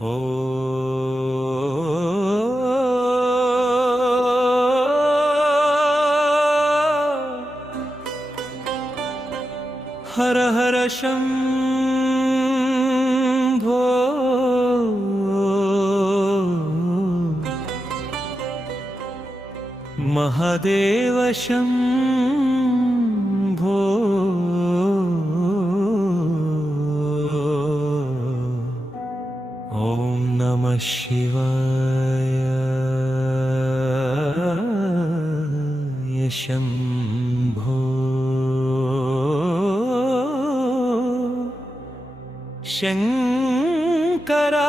ఓ హర హర శంభో మహాదేవ శంభో ఓం నమః శివాయ శంభో శంకరా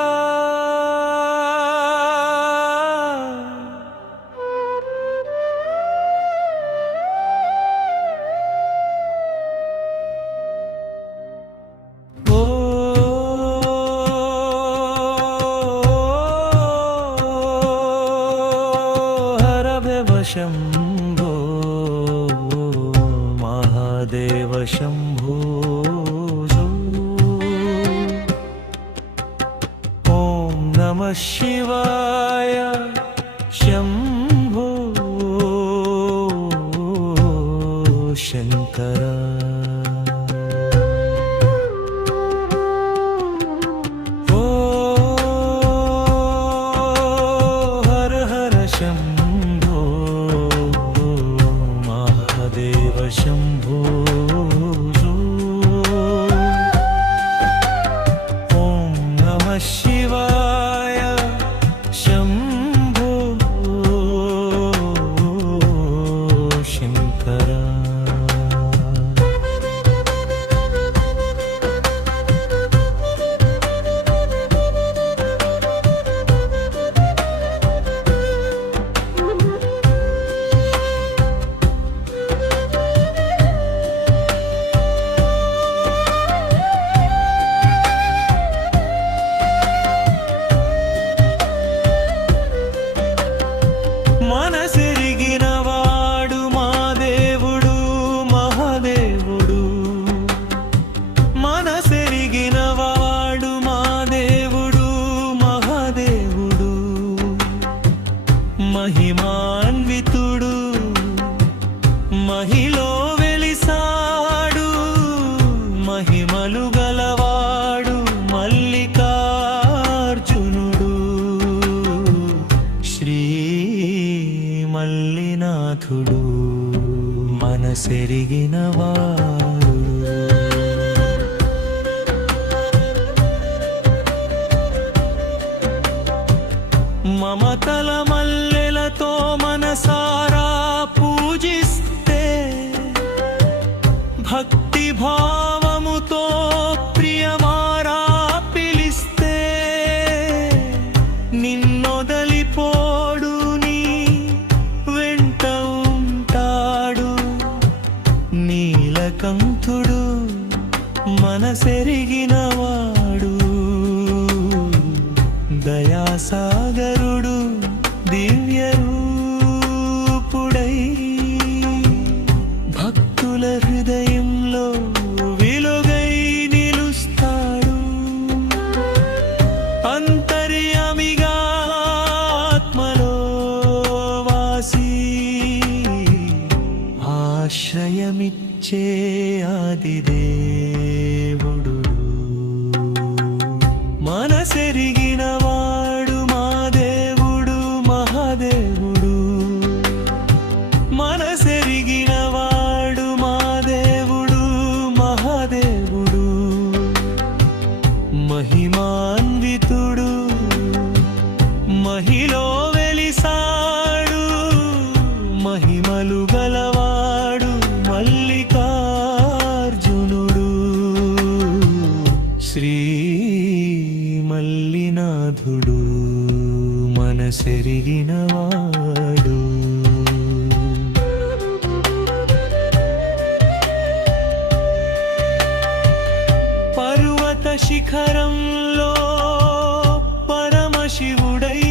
శంభో మహాదేవ శంభో ఓం నమః శివాయ శంభో శంకర శంభో ఓం నమః శివాయ శంభో శంకర మహిమాన్వితుడు మహిలో వెలిసాడు మహిమలు గలవాడు మల్లికార్జునుడు శ్రీ మల్లినాథుడు మనసెరిగినవాడు మమతల మల్లెలతో మనసారా పూజిస్తే భక్తి భావముతో ప్రియమారా పిలిస్తే నిన్నొదలిపోడు నీ వెంట ఉంటాడు నీలకంఠుడు మనసెరిగినవాడు దయాసాగరుడు దివ్య రూపుడై భక్తుల హృదయంలో వెలుగై నిలుస్తాడు అంతర్యామిగా ఆత్మలో వాసి ఆశ్రయమిచ్చే ఆదిదేవుడు మనసెరిగినవాడు మా దేవుడు మహాదేవుడు మనసెరిగినవాడు మా దేవుడు మహాదేవుడు మహిమాన్వితుడు మహిలో వెలిసాడు మహిమలు గలవాడు మల్లికార్జునుడు శ్రీ మల్లినాథుడు మనసెరిగినవాడు పర్వత శిఖరంలో పరమశివుడై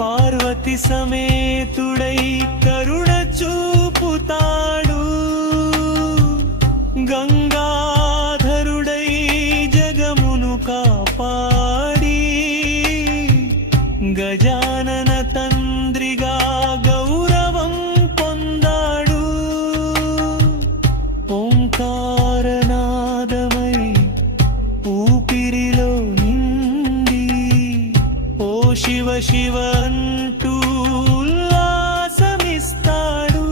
పార్వతి సమేతుడై కరుణ చూపుతాడు గంగాధరుడై జగమును కాపా శివ అంటూ ఉల్లాసమిస్తాడు.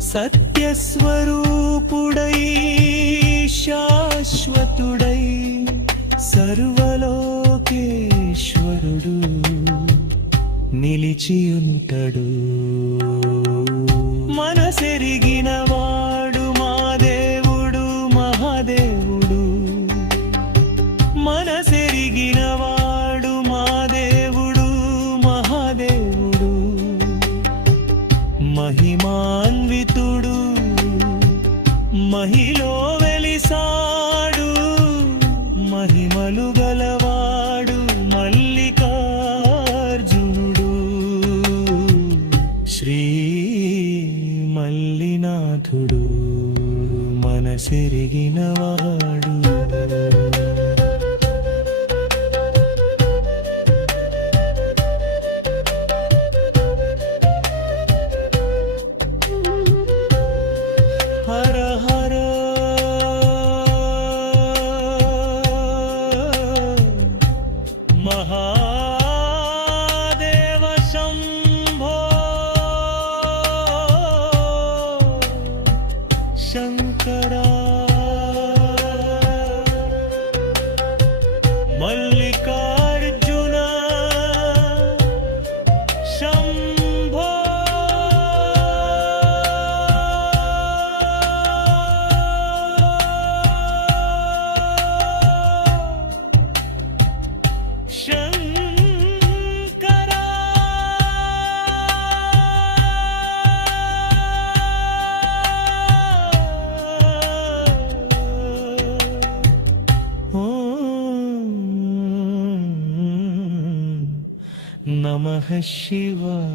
సత్యస్వరూపుడై శాశ్వతుడై సర్వలోకేశ్వరుడు నిలిచియుంటడు. మనసెరిగిన వాడు మా దేవుడు మహాదేవుడు. మనసెరిగిన వాడు మా దేవుడు మహాదేవుడు. మహిమాన్వితుడు మహిలో వెలిసాడు. మహిమలు గలవాడు మల్లికార్జునుడు. శ్రీ మల్లినాథుడు మనసెరిగినవాడు. హర హర మహాదేవ శంభో శంకరా. మల్లికార్జున శంభో. శంకరా నమః శివాయ.